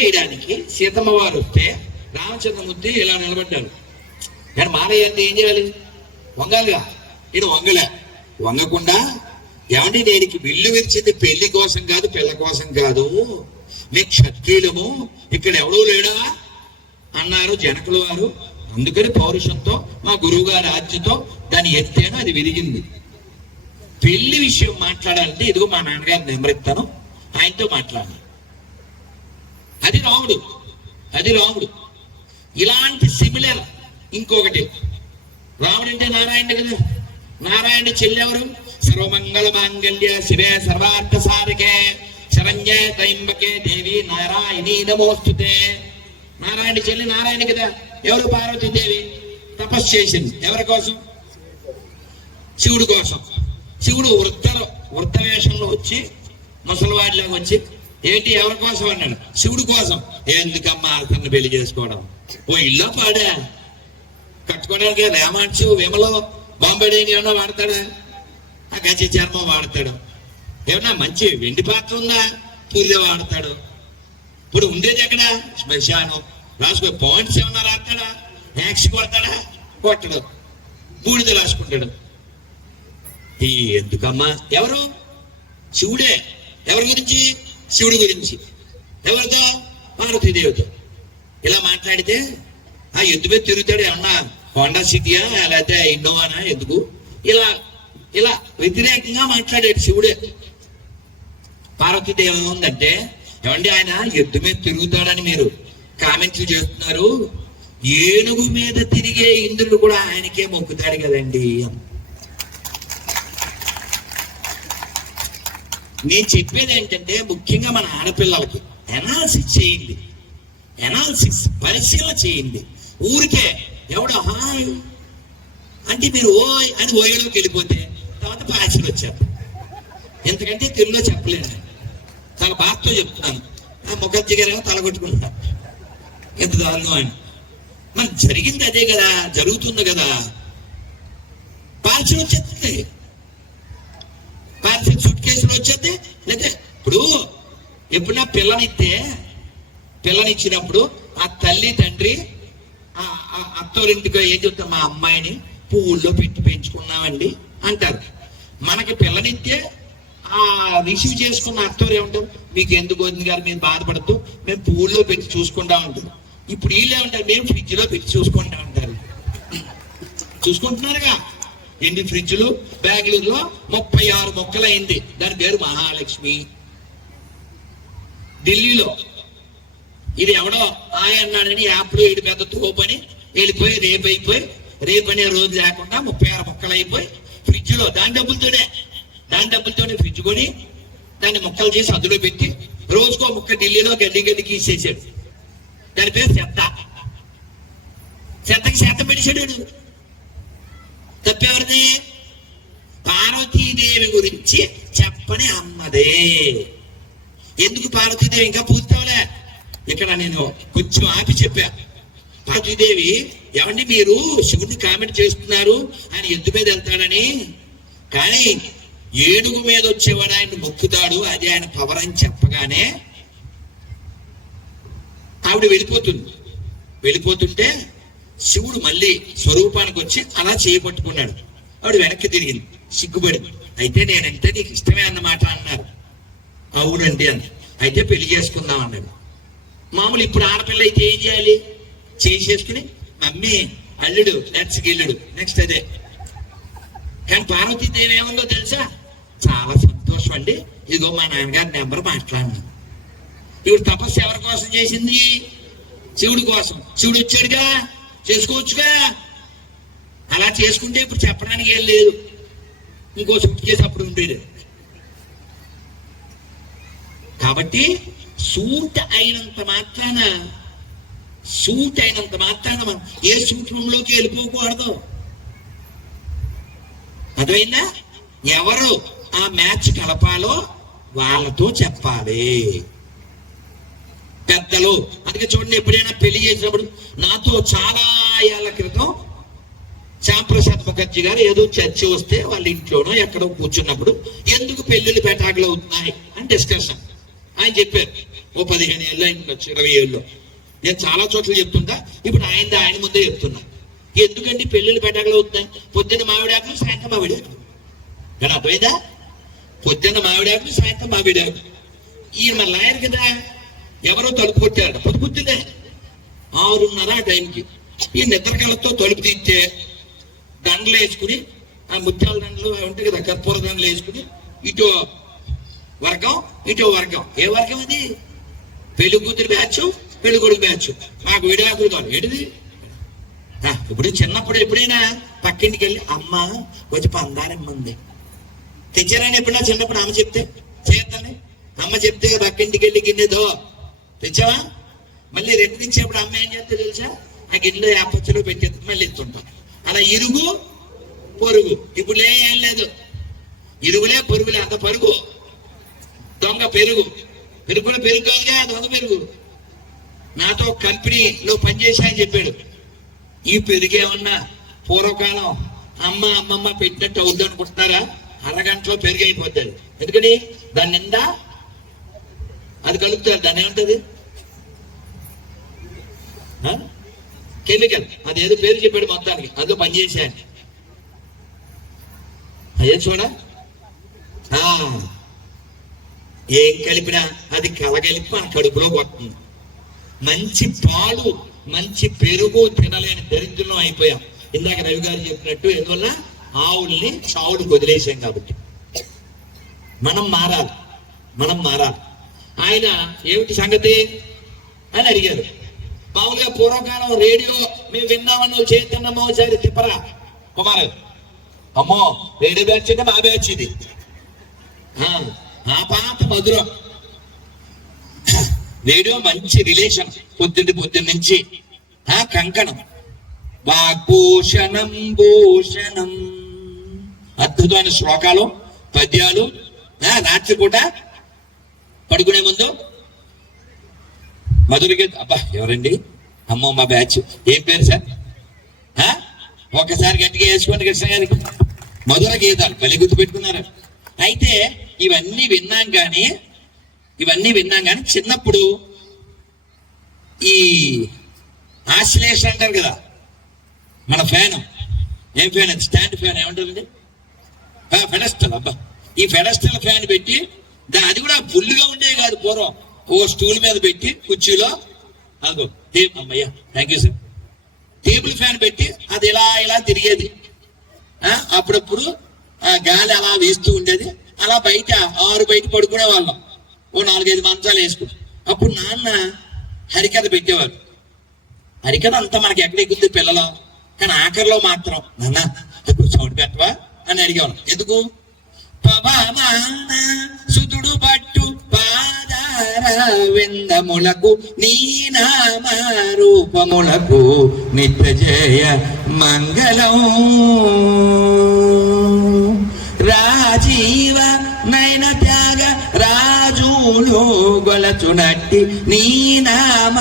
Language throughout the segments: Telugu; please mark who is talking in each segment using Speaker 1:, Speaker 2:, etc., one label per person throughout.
Speaker 1: వేయడానికి సీతమ్మ వారు వస్తే రామచంద్రమూర్తి ఇలా నిలబడ్డారు కానీ మాలయ్య అంటే ఏం చేయాలి? వంగాలిగా? నేను వంగలే. వంగకుండా ఏమండి దేనికి బిల్లు విరిచింది పెళ్ళి కోసం కాదు పిల్ల కోసం కాదు. మీ క్షత్రియులము ఇక్కడ ఎవడూ లేడా? అన్నారు జనకుల వారు. అందుకని పౌరుషంతో మా గురువు గారి ఆజ్యతో దాన్ని ఎత్తేనో? అది విరిగింది. పెళ్ళి విషయం మాట్లాడాలంటే ఇదిగో మా నాన్నగారిని నిమరిస్తాను ఆయనతో మాట్లాడాలి అది రాముడు. అది రాముడు. ఇలాంటి సిమిలర్ ఇంకొకటి. రాముడు అంటే నారాయణ కదా. నారాయణ చెల్లెవరు? సర్వమంగళ మాంగళ్య శివే సర్వార్థ సాధకే. శరణ్య దైంబకే దేవి నారాయణి నమోస్తుతే. నారాయణ చెల్లి నారాయణ కదా. ఎవరు పార్వతీదేవి? తపస్సు చేసింది. ఎవరి కోసం? శివుడి కోసం. శివుడు వృద్ధలో వృద్ధ వేషంలో వచ్చి ముసలివాడిలాగా వచ్చి ఏంటి ఎవరి కోసం అన్నాడు? శివుడి కోసం. ఎందుకమ్మా అతన్ని పెళ్ళి చేసుకోవడం? ఓ ఇల్లు పాడా. కట్టుకోవడానికి రేమాంచు వేమలో బాంబేడీ ఏమన్నా వాడతాడా? ఆ గచ్చి చర్మం వాడతాడు. ఏమన్నా మంచి వెండి పాత్ర ఉందా? పూర్తి వాడతాడు. ఇప్పుడు ఉండేది ఎక్కడ? శ్మశానం. రాసుకో పాయింట్స్ ఏమన్నా రాస్తాడా? యాక్స్ కొడతాడా? కొట్టడు. బూడిద రాసుకుంటాడు. ఈ ఎందుకమ్మా? ఎవరు? శివుడే. ఎవరి గురించి? శివుడి గురించి. ఎవరితో? పార్వతీదేవితో ఇలా మాట్లాడితే ఆ ఎద్దు మీద తిరుగుతాడు ఏమన్నా హోండా సిటీయా లేకపోతే ఇన్నోవానా? ఎందుకు? ఇలా ఇలా వ్యతిరేకంగా మాట్లాడాడు శివుడే. పార్వతీదేవి ఏముందంటే ఏమండి ఆయన ఎద్దు మీద తిరుగుతాడని మీరు కామెంట్లు చేస్తున్నారు. ఏనుగు మీద తిరిగే ఇంద్రుడు కూడా ఆయనకే మొక్కుతాడు కదండి నేను చెప్పేది ఏంటంటే ముఖ్యంగా మన ఆడపిల్లలకి ఎనాలిసిస్ చేయండి. ఎనాలిసిస్ పరిశీలన చేయండి. ఊరికే ఎవడో హాయ్ అంటే మీరు ఓయ్ అని ఓయలోకి వెళ్ళిపోతే తర్వాత భాషలు వచ్చారు ఎందుకంటే తెలుగులో చెప్పలేదు చాలా బాధతో చెప్తున్నాను. ఆ ముఖర్జీ గారేమో తల ఎంత దారుణం అని మరి జరిగింది అదే కదా జరుగుతుంది కదా. పార్సల్ వచ్చేస్తుంది. పార్సల్ సూట్ కేసులు వచ్చేది? లేదా ఇప్పుడు ఎప్పుడన్నా పిల్లనిస్తే పిల్లనిచ్చినప్పుడు ఆ తల్లి తండ్రి ఆ అత్తోరింటికి ఏం చెప్తాం మా అమ్మాయిని పువ్వుల్లో పెట్టి పెంచుకున్నామండి అంటారు. మనకి పిల్లనిస్తే ఆ రిసీవ్ చేసుకున్న అత్తోరు ఏమంటారు? మీకు ఎందుకు వదిన గారు? మీరు బాధపడుతూ మేము పువ్వుల్లో పెట్టి చూసుకుంటా ఉంటారు ఇప్పుడు వీళ్ళు ఏమంటారు? మేము ఫ్రిడ్జ్లో పెట్టి చూసుకుంటా ఉంటారు. చూసుకుంటున్నారుగా? ఎన్ని ఫ్రిడ్జ్లు? బెంగళూరులో ముప్పై ఆరు మొక్కలైంది. దాని పేరు మహాలక్ష్మి. ఢిల్లీలో ఇది ఎవడో ఆయన అన్నాడని యాప్లో ఇది పెద్ద తోపని వెళ్ళిపోయి రేపు అయిపోయి రేపు అనే రోజు లేకుండా ముప్పై ఆరు మొక్కలు అయిపోయి ఫ్రిడ్జ్లో దాని డబ్బులతోనే దాని డబ్బులతోనే ఫ్రిడ్జ్ కొని దాన్ని మొక్కలు చేసి అందులో పెట్టి రోజుకో ముక్క ఢిల్లీలో గడ్డి గడ్డికి ఇచ్చేసాడు దాని పేరు చెత్త. చెత్తకి చెత్త పెట్టేశాడు తప్పెవరిది? పార్వతీదేవి గురించి చెప్పని అమ్మదే. ఎందుకు పార్వతీదేవి ఇంకా పూర్తవలే ఇక్కడ నేను కొంచెం ఆపి చెప్పా. పార్వతీదేవి ఏమండి మీరు శివుడిని కామెంట్ చేస్తున్నారు? ఆయన ఎద్దు మీద వెళ్తాడని. కానీ ఏనుగు మీద వచ్చేవాడు ఆయన మొక్కుతాడు. అది ఆయన పవర్ అని చెప్పగానే ఆవిడ వెళ్ళిపోతుంది. వెళ్ళిపోతుంటే శివుడు మళ్ళీ స్వరూపానికి వచ్చి అలా చేయబట్టుకున్నాడు ఆవిడ వెనక్కి తిరిగింది. సిగ్గుపడింది. అయితే నేనంటే నీకు ఇష్టమే అన్నమాట అన్నారు. అవునండి అంది అయితే పెళ్ళి చేసుకుందాం అన్నాడు. మామూలు ఇప్పుడు ఆడపిల్ల అయితే ఏం చేయాలి? చేసేసుకుని మమ్మీ అల్లుడు నెక్స్ట్ గిల్లుడు నెక్స్ట్ అదే. కానీ పార్వతీదేవి ఏముందో తెలుసా? చాలా సంతోషం అండి. ఇదిగో మా నాన్నగారి నెంబర్ మాట్లాడినాను. ఇప్పుడు తపస్సు ఎవరి కోసం చేసింది? శివుడి కోసం. శివుడు వచ్చాడుగా. చేసుకోవచ్చుగా. అలా చేసుకుంటే ఇప్పుడు చెప్పడానికి ఏం లేదు. ఇంకో సుట్ కేసు అప్పుడు ఉండేది. కాబట్టి సూట్ అయినంత మాత్రాన సూట్ అయినంత మాత్రాన మనం ఏ సూట్ వెళ్ళిపోకూడదు. అర్థమైందా? ఎవరు ఆ మ్యాచ్ కలపాలో వాళ్ళతో చెప్పాలి. పెద్దలు. అందుకే చూడండి ఎప్పుడైనా పెళ్ళి చేసినప్పుడు నాతో చాలా ఏళ్ళ క్రితం శ్యాంప్రసాద్ ముఖర్జీ గారు ఏదో చర్చ వస్తే వాళ్ళ ఇంట్లోనో ఎక్కడో కూర్చున్నప్పుడు ఎందుకు పెళ్ళిళ్ళు పెటాకులు అవుతున్నాయి అని డిస్కషన్ ఆయన చెప్పారు ఓ పదిహేను ఏళ్ళు ఇంకా ఉండొచ్చు ఇరవై ఏళ్ళు. నేను చాలా చోట్ల చెప్తుంటా ఇప్పుడు ఆయన ఆయన ముందే చెప్తున్నా. ఎందుకండి పెళ్ళిళ్ళు పెటాకులు అవుతున్నాయి? పొద్దున్న మామిడాకులు సాయంత్రం మామిడాకులు కానీ అర్థమైందా? పొద్దున్న మామిడాకులు సాయంత్రం మామిడాకులు ఈయన లాయర్ కదా. ఎవరో తలుపు కొట్టాడు. పొద్దు పొద్దునే ఆరున్నర ఆ టైంకి. ఈ నిద్రకలతో తలుపు తీస్తే దండలు వేసుకుని ఆ ముత్యాల దండలు అవి ఉంటాయి కదా కర్పూర దండలు వేసుకుని ఇటు వర్గం ఇటు వర్గం. ఏ వర్గం అది? పెళ్ళి కూతురు బ్యాచ్ పెళ్ళి కొడుకు బ్యాచ్. మాకు విడాకులు కాదు ఏంటిది? ఇప్పుడు చిన్నప్పుడు ఎప్పుడైనా పక్కింటికి వెళ్ళి అమ్మ వచ్చి పందారమ్మంది తెచ్చారని ఎప్పుడైనా చిన్నప్పుడు అమ్మ చెప్తే చేద్దాన్ని అమ్మ చెప్తే పక్కింటికి వెళ్ళి గిన్నెదో తెచ్చావా? మళ్ళీ రెండించేప్పుడు ఇచ్చేప్పుడు అమ్మ ఏం చేస్తే తెలుసా? నాకు గిన్నెలో యాపచ్చులో పెట్టేది మళ్ళీ ఎత్తుంటాం అలా ఇరుగు పొరుగు. ఇప్పుడు ఏం లేదు. ఇరుగులే పొరుగులే. అంత పరుగు. దొంగ పెరుగు. పెరుగులో పెరుగు కాదుగా దొంగ పెరుగు. నాతో కంపెనీలో పనిచేశాయని చెప్పాడు. ఈ పెరుగేమన్నా పూర్వకాలం అమ్మ అమ్మమ్మ పెట్టినట్టు అవుద్ది అనుకుంటున్నారా? అరగంటలో పెరుగు ఎందుకని? దాని నిండా అది కలుపుతారు దాని ఏమంటది? ఆ? కెమికల్. అది ఏదో పేరు చెప్పాడు మొత్తానికి. అందులో పనిచేసేయండి అదే చూడ? ఆ, ఏం కలిపినా అది కలగలిపి మన కడుపులో పడుతుంది మంచి పాలు మంచి పెరుగు తినలేని దరిద్రం అయిపోయాం. ఇందాక రవి గారు చెప్పినట్టు ఎందువల్ల? ఆవుల్ని చావుడు వదిలేసాం కాబట్టి. మనం మారాలి. మనం మారాలి. ఆయన ఏమిటి సంగతి? అని అడిగారు మామూలుగా పూర్వకాలం రేడియో మేము విన్నామని చేతున్నామో చేస్తున్నామో ఒకసారి తిప్పరా కుమార్? అమ్మో రేడియో బ్యాచ్ అంటే మా బ్యాచ్ ఇది. ఆ, ఆ పాత మధురం. రేడియో మంచి రిలేషన్ పొద్దున్న పొద్దున్న నుంచి ఆ కంకణం. వాగ్భూషణం భూషణం. అద్భుతమైన శ్లోకాలు పద్యాలు ఆ, రాత్రిపూట పడుకునే ముందు మధుర గీత అబ్బా ఎవరండి? అమ్మో మా బ్యాచ్. ఏం పేరు సార్? ఒకసారి గట్టిగా వేసుకోండి కృష్ణ గారికి. మధుర గీతాలు మళ్ళీ గుర్తు పెట్టుకున్నారు. అయితే ఇవన్నీ విన్నాం కానీ ఇవన్నీ విన్నాం కానీ చిన్నప్పుడు ఈ ఆశ్లేష అంటారు కదా మన ఫ్యాన్. ఏం ఫ్యాన్ స్టాండ్ ఫ్యాన్ ఏమంటారండి? ఫెడస్టల్ అబ్బా. ఈ ఫెడస్టల్ ఫ్యాన్ పెట్టి దాని అది కూడా ఫుల్గా ఉండేది కాదు పూర్వం. ఓ స్టూల్ మీద పెట్టి కుర్చీలో అదిగో టేబుల్ అమ్మయ్యా thank you sir table fan పెట్టి అది ఇలా ఇలా తిరిగేది. అప్పుడప్పుడు ఆ గాలి అలా వేస్తూ ఉండేది. అలా బయట ఆరు బయట పడుకునే వాళ్ళం. ఓ నాలుగైదు మంచాలు వేసుకుని. అప్పుడు నాన్న హరికథ పెట్టేవారు. హరికథ అంతా మనకి ఎక్కడ ఎక్కుంది పిల్లలు? కానీ ఆఖరిలో మాత్రం నాన్న ఇప్పుడు సౌండ్ పెట్టవా? అని అడిగేవాళ్ళం. ఎందుకు? సుతుడు పట్టు విందములకు నీ నామ రూపములకు నిత్య జయ మంగళం. రాజీవ నయన త్యాగ రాజులు గొలచునట్టి నీ నామ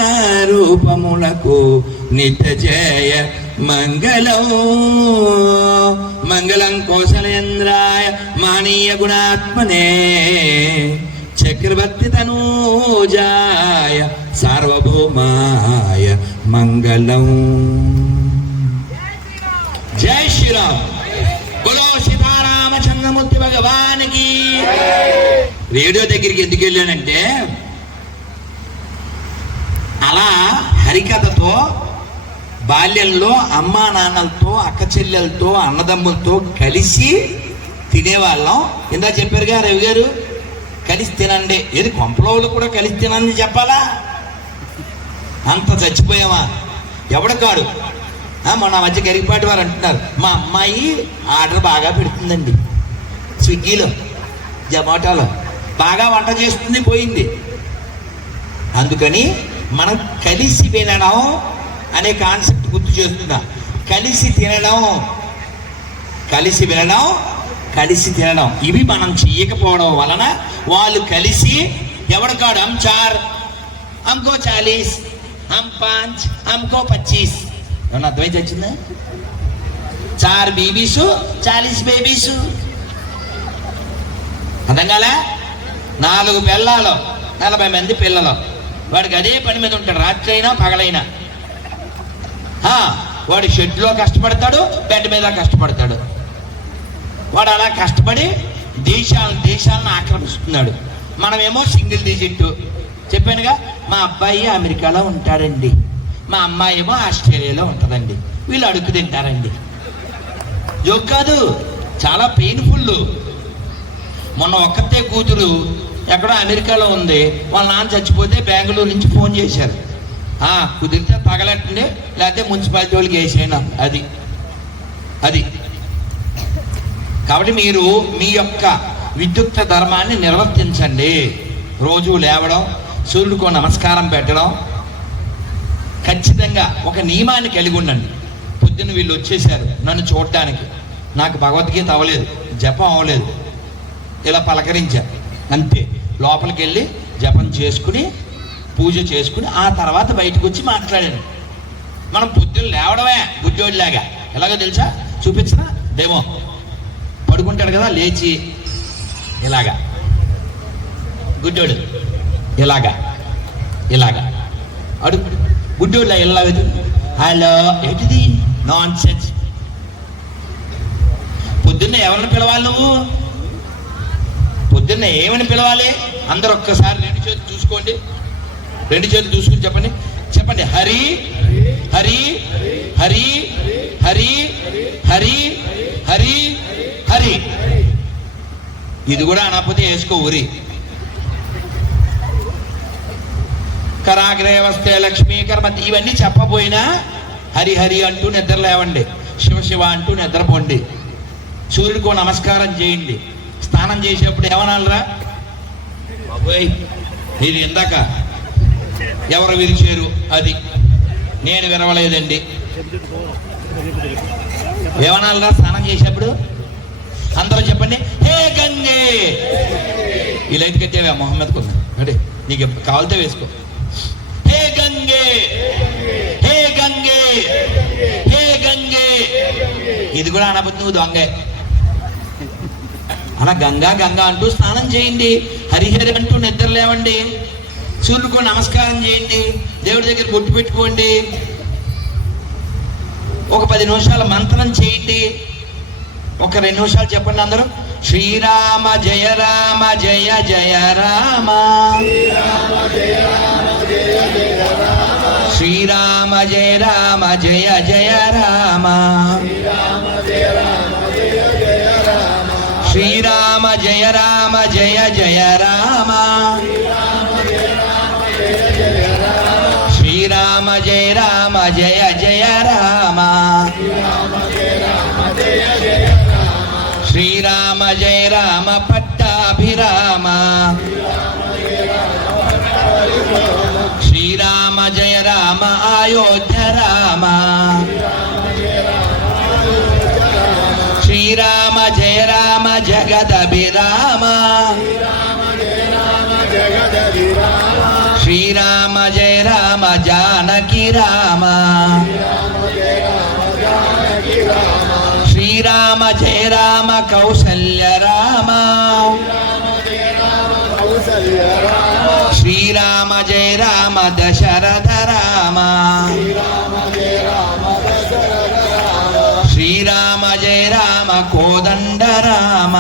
Speaker 1: రూపములకు నిత్య జయ మంగళం. మంగళం కోసలేంద్రాయ మానీయ గుణాత్మనే. చక్రవర్తి తనూజాయ సార్వభౌమాయ మంగళం. జై శ్రీరామ్. బులో సీతారామచంద్రమూర్తి భగవానికి. రేడియో దగ్గరికి ఎందుకు వెళ్ళానంటే అలా హరికథతో బాల్యంలో అమ్మా నాన్నలతో అక్క చెల్లెలతో అన్నదమ్ములతో కలిసి తినేవాళ్ళం. ఇందా చెప్పారుగా రవి గారు కలిసి తినండి. ఏది కొంపలోళ్ళు కూడా కలిసి తినని చెప్పాలా? అంత చచ్చిపోయామా? ఎవడ కాడు? మన మధ్య గరిపాటి వారు అంటున్నారు మా అమ్మాయి ఆర్డర్ బాగా పెడుతుందండి. స్విగ్గీలో జొమాటోలో. బాగా వంట చేస్తుంది పోయింది. అందుకని మనం కలిసి వినడం అనే కాన్సెప్ట్ గుర్తు చేస్తుందా? కలిసి తినడం కలిసి వినడం కలిసి తినడం. ఇవి మనం చెయ్యకపోవడం వలన వాళ్ళు కలిసి ఎవడికాడు హమ్ చార్ హమ్కో చాలీస్ హమ్ పాంచ్ అమ్కో పచ్చీస్. ఏమన్నా అర్థమైతే వచ్చిందా చార్ బేబీసు చాలీస్ బేబీసు. అర్థం కాలే? నాలుగు పిల్లలు
Speaker 2: నలభై మంది పిల్లలు. వాడికి అదే పని మీద ఉంటాడు. రాత్రి అయినా పగలైనా. వాడు షెడ్లో కష్టపడతాడు బెడ్ మీద కష్టపడతాడు. వాడు అలా కష్టపడి దేశాలను దేశాలను ఆక్రమిస్తున్నాడు. మనమేమో సింగిల్ డిజిట్. చెప్పానుగా మా అబ్బాయి అమెరికాలో ఉంటాడండి మా అమ్మాయి ఏమో ఆస్ట్రేలియాలో ఉంటుందండి. వీళ్ళు అడుగు తింటారండి. జోక్ కాదు చాలా పెయిన్ఫుల్ మొన్న ఒక్కతే కూతురు ఎక్కడో అమెరికాలో ఉంది. వాళ్ళ నాన్న చచ్చిపోతే బెంగళూరు నుంచి ఫోన్ చేశారు. కుదిరితే తగలట్టండి లేకపోతే మున్సిపాలిటీ వాళ్ళకి వేసేనా అది. అది. కాబట్టి మీరు మీ యొక్క విద్యుక్త ధర్మాన్ని నిర్వర్తించండి. రోజు లేవడం సూర్యుడికి నమస్కారం పెట్టడం ఖచ్చితంగా ఒక నియమాన్ని కలిగి ఉండండి. పొద్దున్న వీళ్ళు వచ్చేసారు నన్ను చూడటానికి. నాకు భగవద్గీత అవ్వలేదు జపం అవ్వలేదు. ఇలా పలకరించారు అంతే. లోపలికి వెళ్ళి జపం చేసుకుని పూజ చేసుకుని ఆ తర్వాత బయటకు వచ్చి మాట్లాడాను మనం పొద్దున్న లేవడమే బుద్ధోడిలాగా. ఎలాగో తెలుసా? చూపించిన డేమో. పడుకుంటాడు కదా లేచి ఇలాగా. గుడ్డోడు ఇలాగా ఇలాగా. అడుగు. గుడ్డోడులా ఇలాగ హలో ఏంటిది? నాన్ సెన్స్ పొద్దున్న ఎవరిని పిలవాలి నువ్వు? పొద్దున్న ఏమని పిలవాలి? అందరు ఒక్కసారి రెండు చేతి చూసుకోండి. రెండు చేతులు చూసుకుని చెప్పండి. చెప్పండి. హరి హరి హరి హరి హరి హరి హరి. ఇది కూడా అనకపోతే వేసుకో ఊరి. కరాగ్రే వస్తే లక్ష్మీ కర్మతి ఇవన్నీ చెప్పబోయినా హరి హరి అంటూ నిద్ర లేవండి. శివ శివ అంటూ నిద్రపోండి. సూర్యుడికో నమస్కారం చేయండి. స్నానం చేసేప్పుడు ఏమనాలరా? బాబోయ్ ఇది ఇందాక ఎవరు విరిచారు? అది. నేను విరవలేదండి ఏమనాలరా? స్నానం చేసేప్పుడు? అందరూ చెప్పండి హే గంగే! ఇలా ఎందుకు కట్టేవా మొహమ్మద్ కొంద అంటే నీకు కావాలితే వేసుకో. హే గంగే! హే గంగే! హే గంగే! ఇది కూడా అనబోతు నువ్వు దొంగే. అలా గంగా గంగా అంటూ స్నానం చేయండి. హరిహరి అంటూ నిద్ర లేవండి. సూర్యుడికి నమస్కారం చేయండి. దేవుడి దగ్గర బొట్టు పెట్టుకోండి. ఒక పది నిమిషాల మంత్రం చేయండి. ఒక రెండు నిమిషాలు చెప్పండి అందరూ. శ్రీరామ జయ రామ జయ జయ రామ. శ్రీరామ జయ రామ జయ జయ రామ. శ్రీరామ జయ రామ జయ జయ రామ. శ్రీరామ జయ రామ జయ జయ రామ. శ్రీరామ జయ రామ పట్టాభిరామ. శ్రీరామ జయ రామ అయోధ్య రామ. శ్రీరామ జయ రామ జగదభిరామ. శ్రీరామ జయ రామ శ్రీరామ జయ రామ జానకి రామ. శ్రీరామ జయ రామ కౌసల్య రామ. శ్రీరామ జయ రామ దశరథ రామ. శ్రీరామ జయ రామ కోదండ రామ.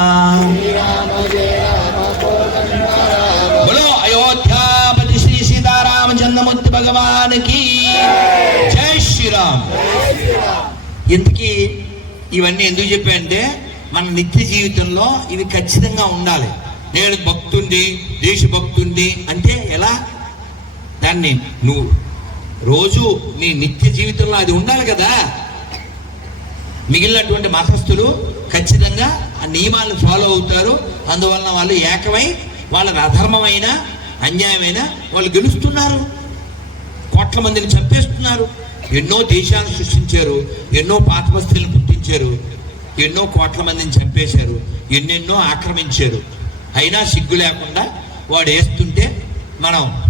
Speaker 2: ఇవన్నీ ఎందుకు చెప్పాయంటే మన నిత్య జీవితంలో ఇవి ఖచ్చితంగా ఉండాలి. నేను భక్తుండి దేశభక్తుండి అంటే ఎలా? దాన్ని నువ్వు రోజు నీ నిత్య జీవితంలో అది ఉండాలి కదా. మిగిలినటువంటి మతస్థులు ఖచ్చితంగా ఆ నియమాలను ఫాలో అవుతారు. అందువలన వాళ్ళు ఏకమై వాళ్ళకి అధర్మమైన అన్యాయమైన వాళ్ళు గెలుస్తున్నారు. కోట్ల మందిని చంపేస్తున్నారు. ఎన్నో దేశాలను సృష్టించారు ఎన్నో పాత బస్తీలను పుట్టించారు ఎన్నో కోట్ల మందిని చంపేశారు ఎన్నెన్నో ఆక్రమించారు. అయినా సిగ్గు లేకుండా వాడు వేస్తుంటే మనం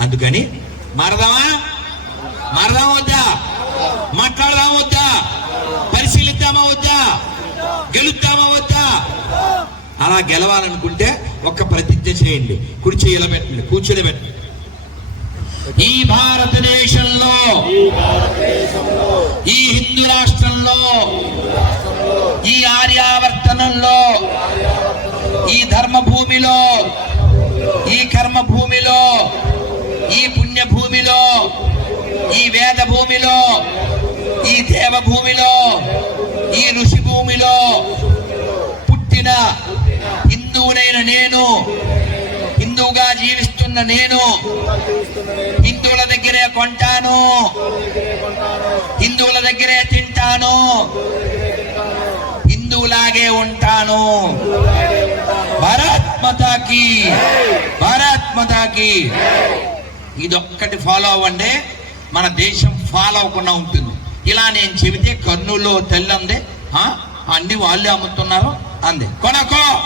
Speaker 2: అందుకని మారదామా? మారదామా వద్దా? మాట్లాడదామా వద్దా? పరిశీలిద్దామా వద్దా? గెలుద్దామా వద్దా? అలా గెలవాలనుకుంటే ఒక్క ప్రతిజ్ఞ చేయండి. కుడి చేయలు పెట్టండి? కూర్చొని పెట్టండి. ఈ భారతదేశంలో ఈ హిందూ రాష్ట్రంలో ఈ ఆర్యావర్తనంలో ఈ ధర్మభూమిలో ఈ కర్మభూమిలో ఈ పుణ్యభూమిలో ఈ వేద భూమిలో ఈ దేవ భూమిలో ఈ ఋషి భూమిలో పుట్టిన హిందువునైన నేను హిందువుగా జీవిస్తున్న నేను. హిందువుల దగ్గరే కొంటాను. హిందువుల దగ్గరే తింటాను. హిందువులాగే ఉంటాను. భారత్ మాతాకి భారత్ ఇదొక్కటి ఫాలో అవ్వండి. మన దేశం ఫాలో అవ్వకుండా ఉంటుంది. ఇలా నేను చెబితే కర్నూలు తల్లి అంది "ఆ? అన్ని వాళ్ళే అమ్ముతున్నారు అంది. కొనకో!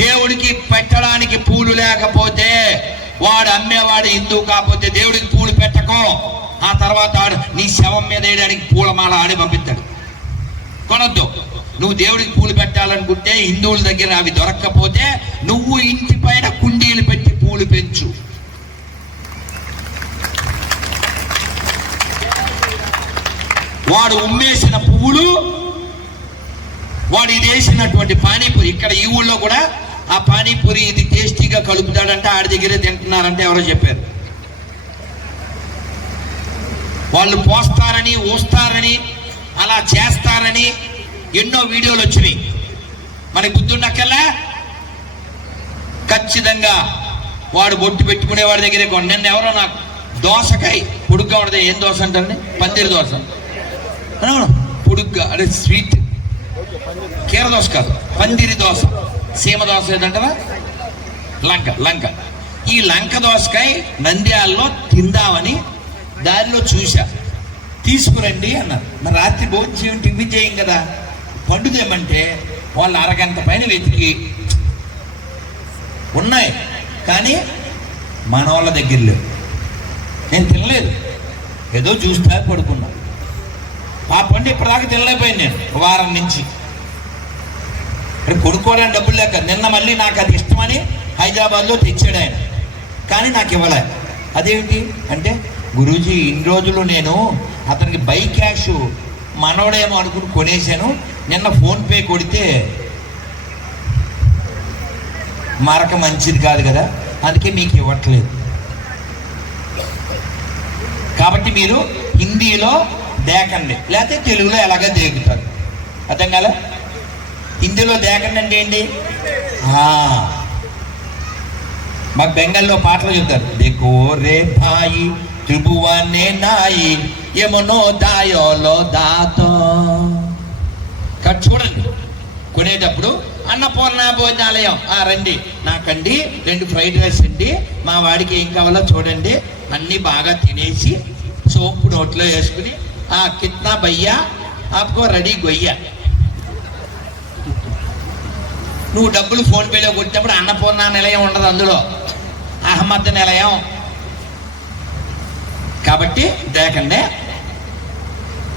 Speaker 2: దేవుడికి పెట్టడానికి పూలు లేకపోతే వాడు అమ్మేవాడు హిందువు కాకపోతే దేవుడికి పూలు పెట్టకో. ఆ తర్వాత నీ శవం మీద వేయడానికి పూలమాల ఆడి పంపిస్తాడు. కొనొద్దు. నువ్వు దేవుడికి పూలు పెట్టాలనుకుంటే హిందువుల దగ్గర అవి దొరక్కపోతే నువ్వు ఇంటి పైన కుండీలు పెట్టి పూలు పెంచు. వాడు ఉమ్మేసిన పువ్వులు వాడు ఇది వేసినటువంటి పానీపూరి. ఇక్కడ ఈ ఊళ్ళో కూడా ఆ పానీపూరి ఇది టేస్టీగా కలుపుతాడంటే ఆడి దగ్గరే తింటున్నారంటే ఎవరో చెప్పారు. వాళ్ళు పోస్తారని ఊస్తారని అలా చేస్తారని ఎన్నో వీడియోలు వచ్చినాయి. మనకి బుద్ధుండక్కల్లా ఖచ్చితంగా వాడు బొట్టు పెట్టుకునే వాడి దగ్గరే కొన్న నిన్న ఎవరో నాకు దోసకాయ పొడుగ్గా ఉండదు ఏం దోశ అంటారండి? పందిరి దోశ పొడుగ్గా అదే స్వీట్. కీర దోశ కాదు పందిరి దోశ సీమదోస ఏదంటారా లంక లంక. ఈ లంక దోసకాయ నంద్యాలలో తిందామని దారిలో చూశా. తీసుకురండి అన్నారు. మరి రాత్రి భోజనం చేయం టిఫిన్ చేయం కదా. పండుదేమంటే వాళ్ళు అరగంట పైన వెతికి ఉన్నాయి. కానీ మన వాళ్ళ దగ్గర లేవు. నేను తినలేదు. ఏదో చూస్తా పడుకున్నా. ఆ పండు ఇప్పటిదాకా తినలేకపోయాను నేను. వారం నుంచి. మరి కొనుక్కోవడానికి డబ్బులు లేక నిన్న మళ్ళీ నాకు అది ఇష్టమని హైదరాబాద్లో తెచ్చాడు ఆయన. కానీ నాకు ఇవ్వలే. అదేమిటి అంటే గురూజీ ఇన్ని రోజులు నేను అతనికి బై క్యాష్ మనోడేమో అనుకుని కొనేశాను. నిన్న ఫోన్పే కొడితే మరక మంచిది కాదు కదా. అందుకే మీకు ఇవ్వట్లేదు. కాబట్టి మీరు హిందీలో దేకండి. లేకపోతే తెలుగులో ఎలాగ దేగుతారు. అర్థం కదా హిందీలో దేకండి అంటే ఏంటి మాకు బెంగాల్లో పాటలు చెప్తారు. దేకో రే భాయి త్రిభువనే నాయి ఏమనో దాయోలో దాతో. కాబట్టి చూడండి. కొనేటప్పుడు అన్నపూర్ణ భోజనాలయం. ఆ రండి. నాకండి రెండు ఫ్రైడ్ రైస్ అండి. మా వాడికి ఏం కావాలో చూడండి. అన్నీ బాగా తినేసి సోంపు నోట్లో వేసుకుని ఆ కిత్నా బయ్యా ఆపుకో రెడీ గొయ్య. నువ్వు డబ్బులు ఫోన్పేలో కొట్టినప్పుడు అన్నపూర్ణ నిలయం ఉండదు అందులో. అహ్మద్ నిలయం. కాబట్టి దేకండి.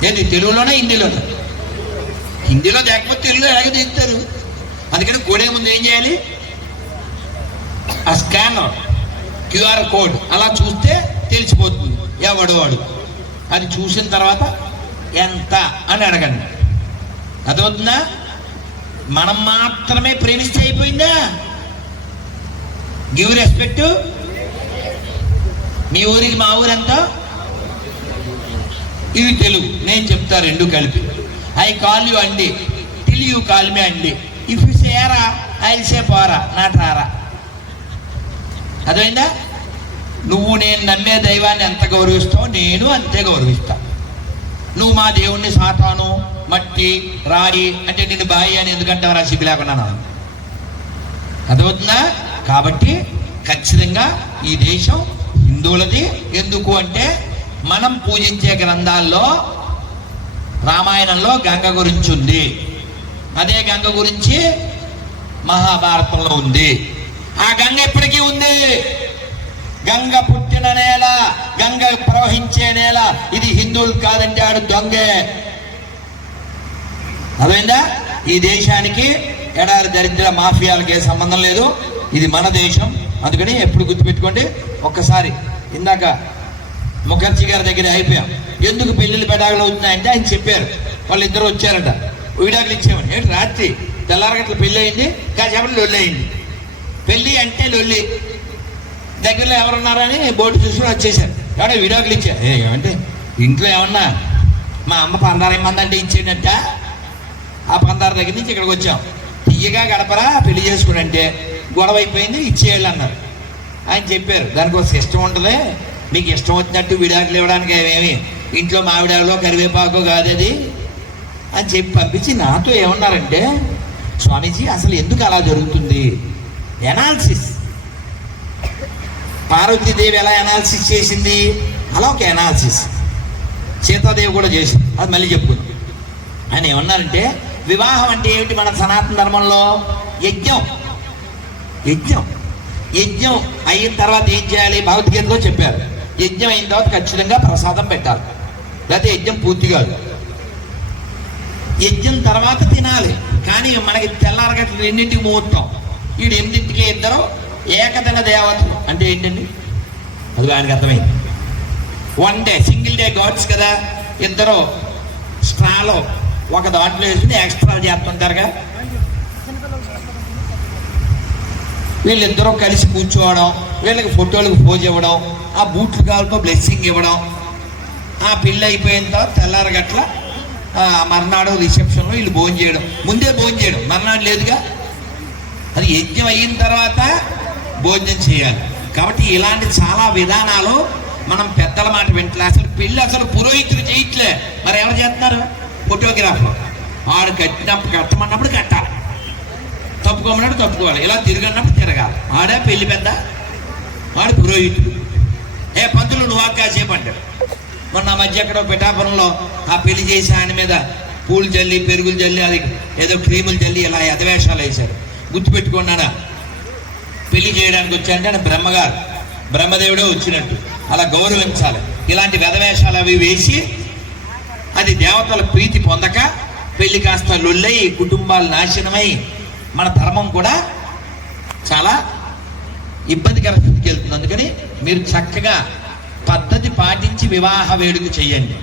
Speaker 2: ఏది తెలుగులోనే హిందీలోనే? హిందీలో లేకపోతే తెలుగులో ఎలాగే తీస్తారు అందుకని కొనే ముందు ఏం చేయాలి? ఆ స్కానర్ క్యూఆర్ కోడ్ అలా చూస్తే తెలిసిపోతుంది ఎవడు వాడు. అది చూసిన తర్వాత ఎంత అని అడగండి. అదవుతుందా మనం మాత్రమే ప్రేమిస్తే అయిపోయిందా? గివ్ రెస్పెక్ట్ మీ ఊరికి మా ఊరంతా? ఇది తెలుగు. నేను చెప్తా రెండు కలిపి. ఐ కాల్ యూ అండి టిల్ యూ కాల్ మీ అండి ఇఫ్ యూ సేరా ఐ సే పోరా నాట్ రారా అర్థమైందా? నువ్వు నేను నమ్మే దైవాన్ని ఎంత గౌరవిస్తావు నేను అంతే గౌరవిస్తా. నువ్వు మా దేవుణ్ణి సాతాను. మట్టి రాయి అంటే నేను బాయి అని ఎందుకంటావు రా సిగ్గు లేకుండా అర్థమవుతుందా? కాబట్టి ఖచ్చితంగా ఈ దేశం హిందువులది. ఎందుకు అంటే మనం పూజించే గ్రంథాల్లో రామాయణంలో గంగ గురించి ఉంది. అదే గంగ గురించి మహాభారతంలో ఉంది. ఆ గంగ ఎప్పటికీ ఉంది? గంగ పుట్టిన నేల గంగ ప్రవహించే నేల. ఇది హిందువులు కాదంటే ఆడు దొంగే. అదైందా ఈ దేశానికి ఎడారి దరిద్ర మాఫియాలకి ఏ సంబంధం లేదు. ఇది మన దేశం. అందుకని ఎప్పుడు గుర్తుపెట్టుకోండి ఒక్కసారి ఇందాక ముఖర్జీ గారి దగ్గర అయిపోయాం. ఎందుకు పెళ్ళిళ్ళు పెడాకులు అవుతున్నాయంటే ఆయన చెప్పారు. వాళ్ళు ఇద్దరు వచ్చారట. విడాకులు ఇచ్చామని ఏంటి రాత్రి తెల్లారగట్ల పెళ్ళి అయింది? కాసేపటి లొల్లి అయింది. పెళ్ళి అంటే లొల్లి. దగ్గరలో ఎవరున్నారని బోర్డు చూసుకుని వచ్చేసారు ఎవడ విడాకులు ఇచ్చారు. ఏ ఏమంటే ఇంట్లో ఏమన్నా మా అమ్మ పందారు అంటే ఇచ్చేటట్ట ఆ పందారు దగ్గర నుంచి ఇక్కడికి వచ్చాం. తీయగా గడపరా పెళ్ళి చేసుకుని గొడవ అయిపోయింది ఇచ్చేయాలి అన్నారు. ఆయన చెప్పారు దానికి ఒక సిస్టమ్ ఉంటుంది మీకు ఇష్టం వచ్చినట్టు విడాకులు ఇవ్వడానికి ఏమేమి ఇంట్లో మామిడాకులో కరివేపాకు కాదు అది. అని చెప్పి పంపించి నాతో ఏమన్నారంటే స్వామీజీ అసలు ఎందుకు అలా జరుగుతుంది? ఎనాలిసిస్ పార్వతీదేవి ఎలా ఎనాలిసిస్ చేసింది? అలా ఒక ఎనాలిసిస్ సీతాదేవి కూడా చేసింది. అది మళ్ళీ చెప్పుకుంది. ఆయన ఏమన్నారంటే వివాహం అంటే ఏమిటి మన సనాతన ధర్మంలో? యజ్ఞం. యజ్ఞం. యజ్ఞం అయిన తర్వాత ఏం చేయాలి? భగవద్గీతలో చెప్పారు. యజ్ఞం అయిన తర్వాత ఖచ్చితంగా ప్రసాదం పెట్టాలి. లేకపోతే యజ్ఞం పూర్తి కాదు. యజ్ఞం తర్వాత తినాలి. కానీ మనకి తెల్లారగట్ల రెండింటికి ముహూర్తం. వీడు ఎనిమిదింటికి ఇద్దరు ఏకదిన దేవతలు. అంటే ఏంటండి? అది ఆయనకి అర్థమైంది. One day single day gods కదా. ఇద్దరు స్ట్రాలో ఒక దాంట్లో వేసుకుని ఎక్స్ట్రా చేస్తుంటారుగా. వీళ్ళిద్దరూ కలిసి కూర్చోవడం వీళ్ళకి ఫోటోలకు పోజ్ ఇవ్వడం ఆ బూట్లు కాలుతో బ్లెస్సింగ్ ఇవ్వడం. ఆ పెళ్ళి అయిపోయిన తర్వాత తెల్లారగట్ల మర్నాడు రిసెప్షన్లో వీళ్ళు భోజనం చేయడం. ముందే భోజనం చేయడం. మర్నాడు లేదుగా? అది యజ్ఞం అయిన తర్వాత భోజనం చేయాలి. కాబట్టి ఇలాంటి చాలా విధానాలు మనం పెద్దల మాట వింటలే. అసలు పెళ్ళి అసలు పురోహితులు చేయట్లే. మరి ఎవరు చేస్తున్నారు? ఫోటోగ్రాఫర్ వాడు కట్టినప్పుడు కట్టమన్నప్పుడు కట్టాలి. తప్పుకోమన్నప్పుడు తప్పుకోవాలి. ఇలా తిరగన్నప్పుడు తిరగాలి. ఆడే పెళ్ళి పెద్ద? వాడు పురోహితుడు ఏ పంతులు నువ్వు అక్క మొన్న మధ్య ఎక్కడో పిఠాపురంలో ఆ పెళ్ళి చేసి ఆయన మీద పూలు చల్లి పెరుగులు చల్లి అది ఏదో క్రీములు జల్లి ఇలా ఎదవేషాలు వేశారు. గుర్తుపెట్టుకున్నాడా? పెళ్ళి చేయడానికి వచ్చాడంటే ఆయన బ్రహ్మగారు. బ్రహ్మదేవుడే వచ్చినట్టు. అలా గౌరవించాలి. ఇలాంటి వెధవేషాలు అవి వేసి అది దేవతల ప్రీతి పొందక పెళ్ళి కాస్త లొల్లై కుటుంబాలు నాశనమై మన ధర్మం కూడా చాలా ఇబ్బందికర స్థితికి వెళ్తుంది. అందుకని మీరు చక్కగా పద్ధతి పాటించి వివాహ వేడుక చేయండి.